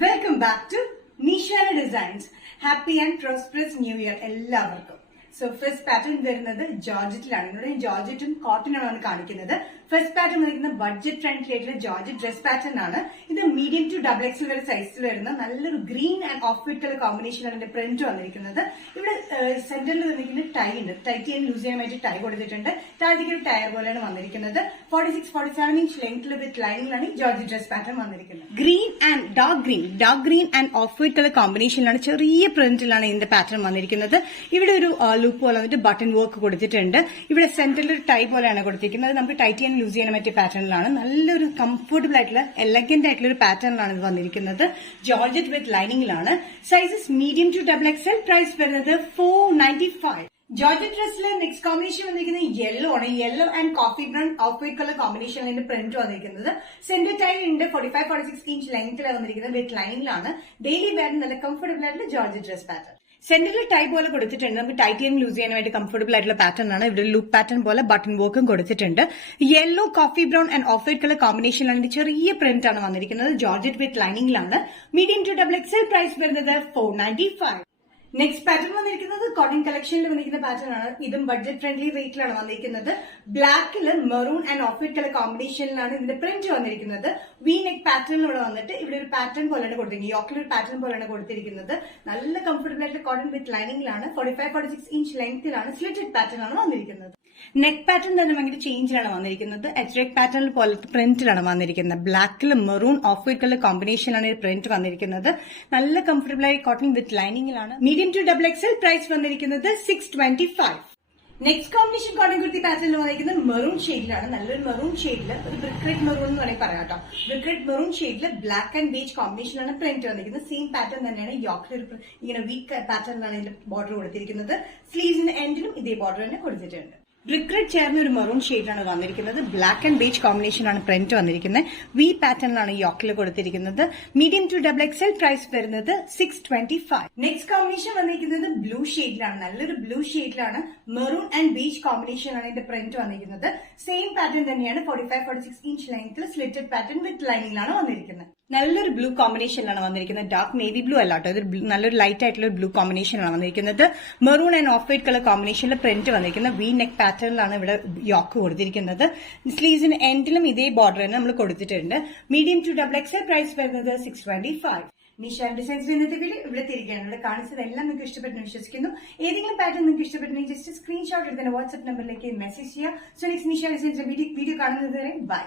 Welcome back to Nishana designs. Happy and prosperous new year എല്ലാവർക്കും. So first pattern വരുന്നത് ജോർജറ്റിലാണ്. ഇവിടെ ജോർജറ്റും കോട്ടനാണ് കാണിക്കുന്നത്. ഫസ്റ്റ് പാറ്റേൺ വന്നിരിക്കുന്നത് ബഡ്ജറ്റ് ഫ്രണ്ട്ലി ആയിട്ടുള്ള ജോർജറ്റ് ഡ്രസ് പാറ്റേൺ ആണ്. ഇത് മീഡിയം ടു ഡബിൾ എക്സൽ വരെ സൈസിൽ വരുന്ന നല്ലൊരു green and off white colour കോമ്പിനേഷനാണ് ഇതിന്റെ പ്രിന്റ് വന്നിരിക്കുന്നത്. ഇവിടെ സെന്ററിൽ വന്നിരിക്കുന്ന ടൈ ഉണ്ട്. ടൈറ്റ് ചെയ്യാൻ ലൂസ് ചെയ്യാൻ വേണ്ടി ടൈ കൊടുത്തിട്ടുണ്ട്. താഴത്തേക്ക് ഒരു ടയർ പോലെയാണ് വന്നിരിക്കുന്നത്. 46-47 ഇഞ്ച് ലെങ്ത്തിൽ വിത്ത് ലൈനിലാണ് ഈ ജോർജറ്റ് ഡ്രസ് പാറ്റേൺ വന്നിരിക്കുന്നത്. Green and dark green and off white colour കോമ്പിനേഷനിലാണ് ചെറിയ പ്രിന്റിലാണ് ഇതിന്റെ പാറ്റേൺ വന്നിരിക്കുന്നത്. ഇവിടെ ഒരു ലൂപ്പ് പോലെ വന്നിട്ട് ബട്ടൺ വർക്ക് കൊടുത്തിട്ടുണ്ട്. ഇവിടെ സെന്ററിൽ ഒരു ടൈ പോലെയാണ് കൊടുത്തിരിക്കുന്നത്. നമുക്ക് ടൈറ്റ് ചെയ്യാൻ ലൂസ് ചെയ്യാൻ പറ്റിയ പാറ്റേണിലാണ്. നല്ലൊരു കംഫർട്ടബിൾ ആയിട്ടുള്ള എലഗന്റ് ആയിട്ടുള്ള ഒരു പാറ്റേണിലാണ് ഇത് വന്നിരിക്കുന്നത്. ജോർജറ്റ് വിത്ത് ലൈനിങ്ങിലാണ്. Sizes medium to double XL. Price വരുന്നത് 495. ജോർജറ്റ് ഡ്രസ്സിലെ നെക്സ്റ്റ് കോമ്പിനേഷൻ വന്നിരിക്കുന്നത് യെല്ലോ ആണ്. Yellow and coffee brown off white colour combination അതിന്റെ പ്രിന്റ് വന്നിരിക്കുന്നത്. സെന്റർ ടൈ ഉണ്ട്. 45-46 ഇഞ്ച് ലെങ്ത്തിലാണ് വന്നിരിക്കുന്നത്. വിത്ത് ലൈനിങ്ങിലാണ്. ഡെയിലി വെയർ നല്ല കംഫർട്ടബിൾ ആയിട്ടുള്ള ജോർജറ്റ് ഡ്രസ് പാറ്റേൺ. സെന്ററിൽ ടൈ പോലെ കൊടുത്തിട്ടുണ്ട്. നമുക്ക് ടൈറ്റ് ചെയ്യാൻ ലൂസ് ചെയ്യാനായിട്ട് കംഫർട്ടബിൾ ആയിട്ടുള്ള പാറ്റേൺ ആണ്. ഇവിടെ ലൂപ്പ് പാറ്റേൺ പോലെ ബട്ടൺ വർക്കും കൊടുത്തിട്ടുണ്ട്. Yellow coffee brown and off white colour കോമ്പിനേഷനിലാണ് ചെറിയ പ്രിന്റ് ആണ് വന്നിരിക്കുന്നത്. ജോർജറ്റ് വിത്ത് ലൈനിങ്ങിലാണ്. Medium to double XL. Price വരുന്നത് 495. നെക്സ്റ്റ് പാറ്റേൺ വന്നിരിക്കുന്നത് കോട്ടൺ കളക്ഷനിൽ വന്നിരിക്കുന്ന പാറ്റേൺ ആണ്. ഇതും ബഡ്ജറ്റ് ഫ്രണ്ട്ലി റേറ്റിലാണ് വന്നിരിക്കുന്നത്. ബ്ലാക്കില് maroon and off white colour കോമ്പിനേഷനിലാണ് ഇതിന്റെ പ്രിന്റ് വന്നിരിക്കുന്നത്. വി നെക്ക് പാറ്റേണിലൂടെ വന്നിട്ട് ഇവിടെ ഒരു പാറ്റേൺ പോലെയാണ് കൊടുത്തിരിക്കുന്നത്. യോക്കിൽ ഒരു പാറ്റേൺ പോലെയാണ് കൊടുത്തിരിക്കുന്നത്. നല്ല കംഫർട്ടബിൾ ആയിട്ട് കോട്ടൺ വിത്ത് ലൈനിങ്ങിലാണ്. 45-46 ഇഞ്ച് ലെങ്ത്തിലാണ്. സ്ലിറ്റഡ് പാറ്റേൺ ആണ് വന്നിരിക്കുന്നത്. നെക്ക് പാറ്റേൺ തന്നെ ഭയങ്കര ചേഞ്ചിലാണ് വന്നിരിക്കുന്നത്. എച്ച്റെക് പാറ്റേൺ പോലത്തെ പ്രിന്റിലാണ് വന്നിരിക്കുന്നത്. ബ്ലാക്കിൽ മെറൂൺ ഓഫ് വൈറ്റ് കളർ കോമ്പിനേഷനാണ് ഈ പ്രിന്റ് വന്നിരിക്കുന്നത്. നല്ല കംഫർട്ടബിൾ ആയി കോട്ടൺ വിത്ത് ലൈനിങ്ങിലാണ്. Medium to double XL. Price വന്നിരിക്കുന്നത് 625. നെക്സ്റ്റ് കോമ്പിനേഷൻ കോട്ടൺ കുർത്തി പാറ്റേണിൽ വന്നിരിക്കുന്നത് മെറൂൺ ഷെയ്ഡിലാണ്. നല്ലൊരു മെറൂൺ ഷെയ്ഡില് ഒരു ബ്രിക്ക് റെഡ് മെറൂൺ എന്ന് വേണമെങ്കിൽ പറയാം കേട്ടോ. ബ്രിക്ക് റെഡ് മെറൂൺ ഷെയ്ഡില് ബ്ലാക്ക് ആൻഡ് ബീച്ച് കോമ്പിനേഷനാണ് പ്രിന്റ് വന്നിരിക്കുന്നത്. സെയിം പാറ്റേൺ തന്നെയാണ്. യോക്കിൽ ഇങ്ങനെ വീക്ക് പാറ്റേണിലാണ് ഇതിന്റെ ബോർഡർ കൊടുത്തിരിക്കുന്നത്. സ്ലീവ്സിന്റെ എൻഡിലും ഇതേ ബോർഡർ തന്നെ കൊടുത്തിട്ടുണ്ട്. ബ്രിക്ക് റെഡ് ചേർന്ന ഒരു മെറൂൺ ഷെയ്ഡിലാണ് വന്നിരിക്കുന്നത്. ബ്ലാക്ക് ആൻഡ് ബീച്ച് കോമ്പിനേഷനാണ് പ്രിന്റ് വന്നിരിക്കുന്നത്. വി പാറ്റേണിലാണ് യോക്കിൽ കൊടുത്തിരിക്കുന്നത്. Medium to double XL. Price വരുന്നത് 625. നെക്സ്റ്റ് കോമ്പിനേഷൻ വന്നിരിക്കുന്നത് ബ്ലൂ ഷെയ്ഡിലാണ്. നല്ലൊരു ബ്ലൂ ഷെയ്ഡിലാണ്. മെറൂൺ ആൻഡ് ബീച്ച് കോമ്പിനേഷനാണ് ഇതിന്റെ പ്രിന്റ് വന്നിരിക്കുന്നത്. സെയിം പാറ്റേൺ തന്നെയാണ്. 45-46 ഇഞ്ച് ലെങ്ത്തിൽ സ്ലിറ്റഡ് പാറ്റേൺ വിത്ത് ലൈനിങ്ങിലാണ് വന്നിരിക്കുന്നത്. നല്ലൊരു ബ്ലൂ കോമ്പിനേഷനിലാണ് വന്നിരിക്കുന്നത്. ഡാർക്ക് നേവി ബ്ലൂ അല്ല കേട്ടോ. ഇത് നല്ലൊരു ലൈറ്റ് ആയിട്ടുള്ള ബ്ലൂ കോമ്പിനേഷനാണ് വന്നിരിക്കുന്നത്. Maroon and off white colour കോമ്പിനേഷനിൽ പ്രിന്റ് വന്നിരിക്കുന്നത്. വി നെക്ക് പാറ്റേണിലാണ് ഇവിടെ യോക്ക് കൊടുത്തിരിക്കുന്നത്. സ്ലീവ്സിന് എൻഡിലും ഇതേ ബോർഡർ തന്നെ നമ്മൾ കൊടുത്തിട്ടുണ്ട്. Medium to double XL. Price വരുന്നത് 625. നിഷാൻ ഡിസൈൻസ് ഇന്നത്തെ വീഡിയോ ഇവിടെ തിരികെയാണ്. ഇവിടെ കാണിച്ചതെല്ലാം നിങ്ങൾക്ക് ഇഷ്ടപ്പെട്ടെന്ന് വിശ്വസിക്കുന്നു. ഏതെങ്കിലും പാറ്റേൺ നിങ്ങൾക്ക് ഇഷ്ടപ്പെട്ടെങ്കിൽ ജസ്റ്റ് സ്ക്രീൻഷോട്ട് എടുത്ത് വാട്സ്ആപ്പ് നമ്പറിലേക്ക് മെസ്സേജ് ചെയ്യുക. So next Nishan designs video കാണുന്നത് വരെ ബൈ.